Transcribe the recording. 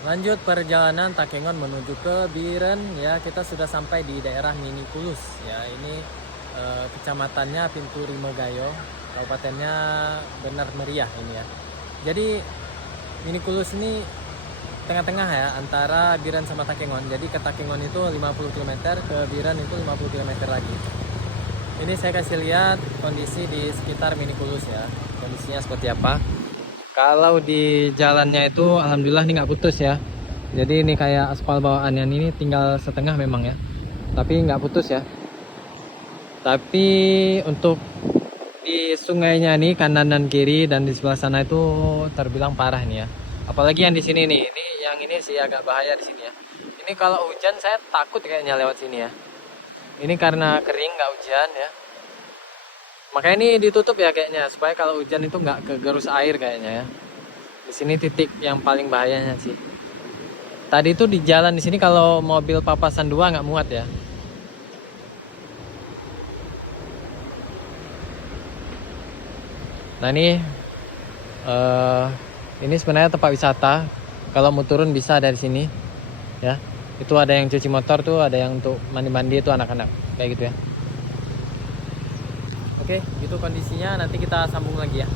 Lanjut perjalanan Takengon menuju ke Biren ya, kita sudah sampai di daerah Minikulus ya. Ini kecamatannya Pintu Rimegayo, kabupatennya Benar Meriah ini ya. Jadi Minikulus ini tengah-tengah ya antara Biren sama Takengon. Jadi ke Takengon itu 50 km, ke Biren itu 50 km lagi. Ini saya kasih lihat kondisi di sekitar Minikulus ya. Kondisinya seperti apa. Kalau di jalannya itu alhamdulillah ini nggak putus ya. Jadi ini kayak aspal bawaannya ini tinggal setengah memang ya. Tapi nggak putus ya. Tapi untuk di sungainya nih kanan dan kiri dan di sebelah sana itu terbilang parah nih ya. Apalagi yang di sini nih. Ini yang ini sih agak bahaya di sini ya. Ini kalau hujan saya takut kayaknya lewat sini ya. Ini karena kering nggak hujan ya. Makanya ini ditutup ya kayaknya supaya kalau hujan itu nggak kegerus air kayaknya ya. Di sini titik yang paling bahayanya sih. Tadi itu di jalan di sini kalau mobil papasan dua nggak muat ya. Nah eh, ini sebenarnya tempat wisata. Kalau mau turun bisa dari sini ya. Itu ada yang cuci motor tuh, ada yang untuk mandi-mandi itu anak-anak kayak gitu ya. Oke, itu kondisinya. Nanti kita sambung lagi ya.